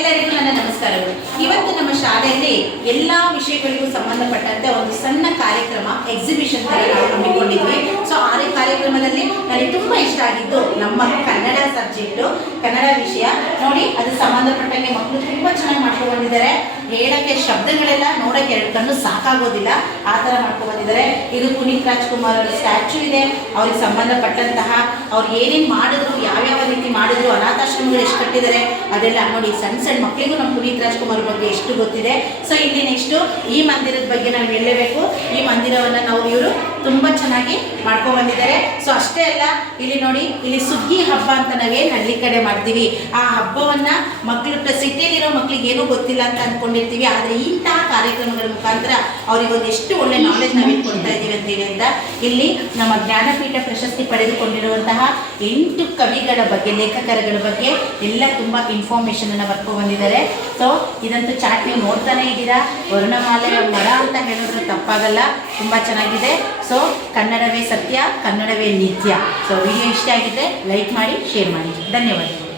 ಎಲ್ಲರಿಗೂ ನನ್ನ ನಮಸ್ಕಾರಗಳು. ಇವತ್ತು ನಮ್ಮ ಶಾಲೆಯಲ್ಲಿ ಎಲ್ಲ ವಿಷಯಗಳಿಗೂ ಸಂಬಂಧಪಟ್ಟಂತೆ ಒಂದು ಸಣ್ಣ ಕಾರ್ಯಕ್ರಮ ಎಕ್ಸಿಬಿಷನ್ ತರ ನಾವು ಹಮ್ಮಿಕೊಂಡಿದ್ವಿ. ಸೊ ಆ ಕಾರ್ಯಕ್ರಮದಲ್ಲಿ ನನಗೆ ತುಂಬ ಇಷ್ಟ ಆಗಿದ್ದು ನಮ್ಮ ಕನ್ನಡ ಸಬ್ಜೆಕ್ಟು, ಕನ್ನಡ ವಿಷಯ ನೋಡಿ. ಅದು ಸಂಬಂಧಪಟ್ಟಂಗೆ ಮಕ್ಕಳು ತುಂಬ ಚೆನ್ನಾಗಿ ಮಾಡ್ಕೊಂಡು ಬಂದಿದ್ದಾರೆ. ಹೇಳಕ್ಕೆ ಶಬ್ದಗಳೆಲ್ಲ ನೋಡೋಕ್ಕೆ ಎರಡು ಕಣ್ಣು ಸಾಕಾಗೋದಿಲ್ಲ, ಆ ಥರ ಮಾಡ್ಕೊಂಡು ಬಂದಿದ್ದಾರೆ. ಇದು ಪುನೀತ್ ರಾಜ್ಕುಮಾರ್ ಅವರ ಸ್ಟ್ಯಾಚು ಇದೆ. ಅವ್ರಿಗೆ ಸಂಬಂಧಪಟ್ಟಂತಹ ಅವ್ರು ಏನೇನು ಮಾಡಿದ್ರು, ಯಾವ್ಯಾವ ರೀತಿ ಮಾಡಿದ್ರು, ಅನಾಥಾಶ್ರಮಗಳು ಎಷ್ಟು ಕಟ್ಟಿದ್ದಾರೆ ಅದೆಲ್ಲ ನೋಡಿ. ಸಣ್ಣ ಸಣ್ಣ ಮಕ್ಕಳಿಗೂ ನಮ್ಮ ಪುನೀತ್ ರಾಜ್ಕುಮಾರ್ ಬಗ್ಗೆ ಎಷ್ಟು ಗೊತ್ತಿದೆ. ಸೊ ಇಲ್ಲಿ ನೆಕ್ಸ್ಟು ಈ ಮಂದಿರದ ಬಗ್ಗೆ ನಾವು ಹೇಳಲೇಬೇಕು. ಈ ಮಂದಿರವನ್ನು ನಾವು ಇವರು ತುಂಬ ಚೆನ್ನಾಗಿ ಮಾಡ್ಕೊಂಡು ಬಂದಿದ್ದಾರೆ. ಸೊ ಅಷ್ಟೇ ಅಲ್ಲ, ಇಲ್ಲಿ ನೋಡಿ, ಇಲ್ಲಿ ಸುಗ್ಗಿ ಹಬ್ಬ ಅಂತ ನಾವೇನು ಹಳ್ಳಿ ಕಡೆ ಮಾಡ್ತೀವಿ, ಆ ಹಬ್ಬವನ್ನು ಮಕ್ಕಳು ಸಿಟಿಯಲ್ಲಿರೋ ಮಕ್ಕಳಿಗೆ ಏನೂ ಗೊತ್ತಿಲ್ಲ ಅಂತ ಅಂದ್ಕೊಂಡಿರ್ತೀವಿ. ಆದರೆ ಇಂತಹ ಕಾರ್ಯಕ್ರಮಗಳ ಮುಖಾಂತರ ಅವ್ರಿಗೆ ಒಂದೆಷ್ಟು ಒಳ್ಳೆ ನಾಲೆಜ್ ನಾವೇನು ಕೊಡ್ತಾ ಇದ್ದೀವಿ ಅಂತೇಳಿ ಅಂತ ಇಲ್ಲಿ ನಮ್ಮ ಜ್ಞಾನಪೀಠ ಪ್ರಶಸ್ತಿ ಪಡೆದುಕೊಂಡಿರುವಂತಹ 8 ಕವಿಗಳ ಬಗ್ಗೆ, ಲೇಖಕರುಗಳ ಬಗ್ಗೆ ಎಲ್ಲ ತುಂಬ ಇನ್ಫಾರ್ಮೇಷನನ್ನು ಬರ್ಕೊ ಬಂದಿದ್ದಾರೆ. ಸೊ ಇದಂತೂ ಚಾಟ್ ನೀವು ನೋಡ್ತಾನೆ ಇದ್ದೀರಾ. ವರ್ಣಮಾಲೆ ಮರ ಅಂತ ಹೇಳಿದ್ರು ತಪ್ಪಾಗಲ್ಲ, ತುಂಬ ಚೆನ್ನಾಗಿದೆ. ಸೊ ಕನ್ನಡವೇ ಸತ್ಯ, ಕನ್ನಡವೇ ನಿತ್ಯ. ಸೊ ವಿಡಿಯೋ ಇಷ್ಟ ಆಗಿದ್ದರೆ ಲೈಕ್ ಮಾಡಿ, ಶೇರ್ ಮಾಡಿ. ಧನ್ಯವಾದಗಳು.